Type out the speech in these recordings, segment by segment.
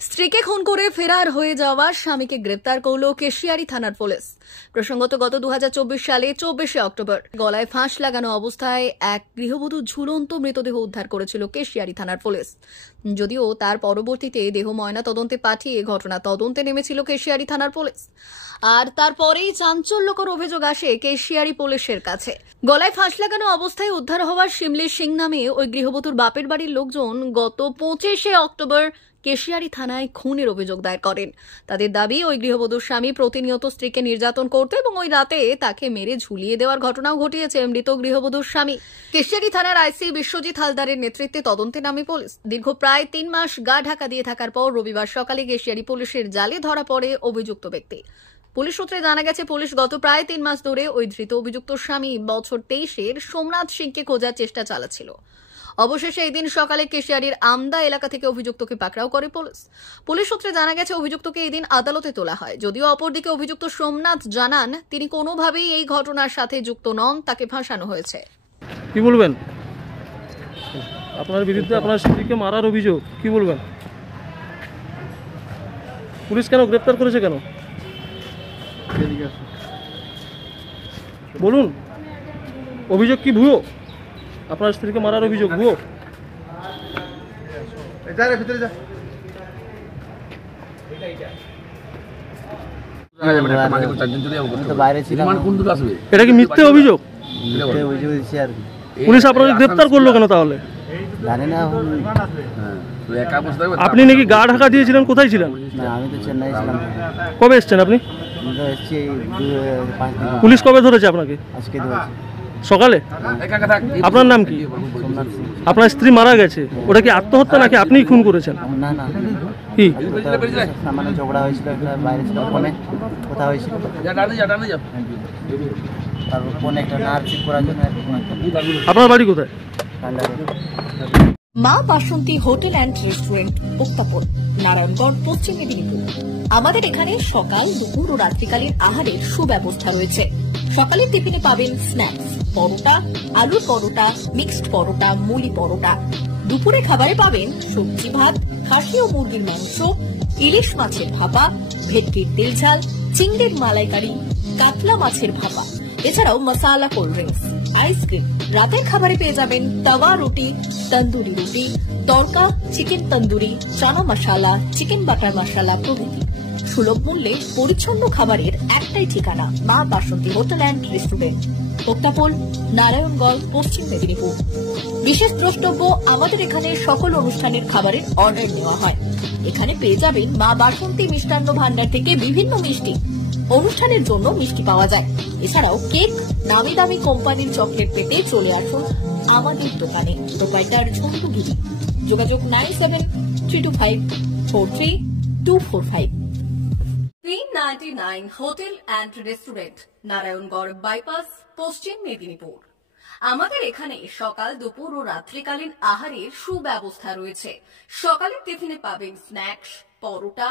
স্ত্রীকে খুন করে ফেরার হয়ে যাওয়া স্বামীকে গ্রেপ্তার করল কেশিয়ারি থানার পুলিশ। প্রসঙ্গত গত 2024 সালে 24শে অক্টোবর গলায় ফাঁস লাগানো অবস্থায় এক গৃহবধূর ঝুলন্ত মৃতদেহ উদ্ধার করেছিল কেশিয়ারি থানার পুলিশ। যদিও তার পরবর্তীতে দেহ ময়না তদন্তে পাঠিয়ে ঘটনা তদন্তে নেমেছিল কেশিয়ারি থানার পুলিশ। আর তারপরেই চাঞ্চল্যকর অভিযোগ আসে কেশিয়ারি পুলিশের কাছে। গলায় ফাঁস লাগানো অবস্থায় উদ্ধার হওয়া শিমলি সিং নামে ওই গৃহবধূর বাপের বাড়ির লোকজন গত 25শে অক্টোবর কেশিয়ারি থানায় খুনের অভিযোগ দায়ের করেন। তাদের দাবি, ওই গৃহবধূর স্বামী প্রতিনিয়ত স্ত্রীকে নির্যাতন করত এবং ওই রাতে তাকে মেরে ঝুলিয়ে দেওয়ার ঘটনাও ঘটিয়েছে মৃত গৃহবধূর স্বামী। কেশিয়ারি থানার আইসি বিশ্বজিৎ হালদারের নেতৃত্বে তদন্তে নামে পুলিশ। দীর্ঘ প্রায় 3 মাস গা ঢাকা দিয়ে থাকার পর রবিবার সকালে কেশিয়ারি পুলিশের জালে ধরা পড়ে অভিযুক্ত ব্যক্তি। পুলিশ সূত্রে জানা গেছে, পুলিশ গত প্রায় 3 মাস ধরে ওই ধৃত অভিযুক্ত স্বামী বছর 23-এর সোমনাথ সিংকে খোঁজার চেষ্টা চালাচ্ছিল। অবশেষে এই দিন সকালে কেশিয়ারির আমদা এলাকা থেকে অভিযুক্তকে পাকড়াও করে পুলিশ। পুলিশ সূত্রে জানা গেছে, অভিযুক্তকে এই দিন আদালতে তোলা হয়। যদিও অপরদিকে অভিযুক্ত সোমনাথ জানান, তিনি কোনোভাবেই এই ঘটনার সাথে যুক্ত নন, তাকে ফাঁসানো হয়েছে। কি বলবেন? আপনার বিরুদ্ধে আপনার স্ত্রীকে মারার অভিযোগ, কি বলবেন? পুলিশ কেন গ্রেফতার করেছে, কেন বলুন? অভিযোগ কি ভুয়ো? আপনার স্ত্রীকে মারার অভিযোগ ভুয়ো? এটা কি মিথ্যে অভিযোগ? পুলিশ আপনাকে গ্রেফতার করলো কেন তাহলে? আপনি নাকি গা ঢাকা দিয়েছিলেন, কোথায় ছিলেন? আমি তো চেন্নাই ছিলাম। কবে এসছেন আপনি? পুলিশ কবে ধরেছে আপনাকে? আজকে ধরেছে সকালে। আপনার নাম কি? আপনার স্ত্রী মারা গেছে, ওটা কি আত্মহত্যা নাকি আপনিই খুন করেছেন? না না, কি সামান্য ঝগড়া হয়েছিল, একটা বাইরে ছিল, ফোনে কথা হয়েছিল, তারপর ফোনে একটা নার্সিং করার জন্য। আপনার বাড়ি কোথায়? মা বাসন্তী হোটেল অ্যান্ড রেস্টুরেন্ট, উত্তাপন, নারায়ণগড়, পশ্চিম মেদিনীপুর। আমাদের এখানে সকাল, দুপুর ও রাত্রিকালীন আহারের সুব্যবস্থা রয়েছে। সকালের টিফিনে পাবেন স্ন্যাক্স, পরোটা, আলুর পরোটা, মিক্সড পরোটা, মুলি পরোটা। দুপুরে খাবারে পাবেন সবজি ভাত, খাসি ও মুরগির মাংস, ইলিশ মাছের ভাপা, ভেটকির তেল ঝাল, চিংড়ির মালাইকারি, কাতলা মাছের ভাপা, এছাড়াও মশালা কোল্ড ড্রিঙ্কস, আইসক্রিম। রাতের খাবারে পেয়ে যাবেন তাওয়া রুটি, তন্দুরি রুটি, তড়কা, চিকেন তন্দুরি, চানা মশালা, চিকেন বাটার মশালা প্রভৃতি। সুলভ মূল্যে পরিচ্ছন্ন খাবারের একটাই ঠিকানা, মা বাসন্তী হোটেল অ্যান্ড রেস্টুরেন্ট, উত্তাপন, নারায়ণগড়, পশ্চিম মেদিনীপুর। বিশেষ দ্রষ্টব্য, আমাদের এখানে সকল অনুষ্ঠানের খাবারের অর্ডার নেওয়া হয়। এখানে পেয়ে যাবেন মা বাসন্তী মিষ্টান্ন ভান্ডার থেকে বিভিন্ন মিষ্টি। অনুষ্ঠানের জন্য মিষ্টি পাওয়া যায়। এছাড়াও কেক, নামি দামি কোম্পানির চকলেট পেতে চলে আসুন আমাদের দোকানে। প্রোপাইটার ঝন্টুগিরি। যোগাযোগ 9772543245। 399 hotel and restaurant, Narayangarh bypass, পশ্চিম মেদিনীপুর। আমাদের এখানে সকাল, দুপুর ও রাত্রিকালীন আহারের সুব্যবস্থা রয়েছে। সকালের টিফিনে পাবেন স্ন্যাক্স, পরোটা,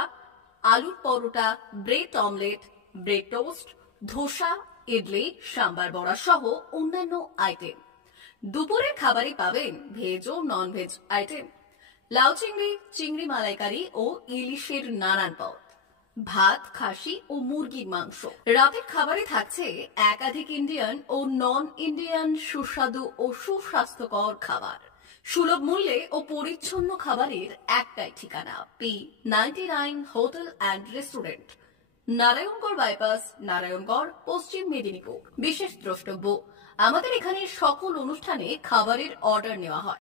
আলুর paratha, bread omelette, bread toast, dosa, idli, sambar vada সহ অন্যান্য আইটেম। দুপুরের খাবারে পাবেন ভেজ ও নন ভেজ আইটেম, লাউ চিংড়ি, চিংড়ি মালাইকারি ও ইলিশের নানান পদ, ভাত, খাসি ও মুরগির মাংস। রাতের খাবারে থাকছে একাধিক ইন্ডিয়ান ও নন ইন্ডিয়ান সুস্বাদু ও সুস্বাস্থ্যকর খাবার। সুলভ মূল্যে ও পরিচ্ছন্ন খাবারের একটাই ঠিকানা, P99 hotel and restaurant, Narayangarh bypass, Narayangarh, পশ্চিম মেদিনীপুর। বিশেষ দ্রষ্টব্য, আমাদের এখানে সকল অনুষ্ঠানে খাবারের অর্ডার নেওয়া হয়।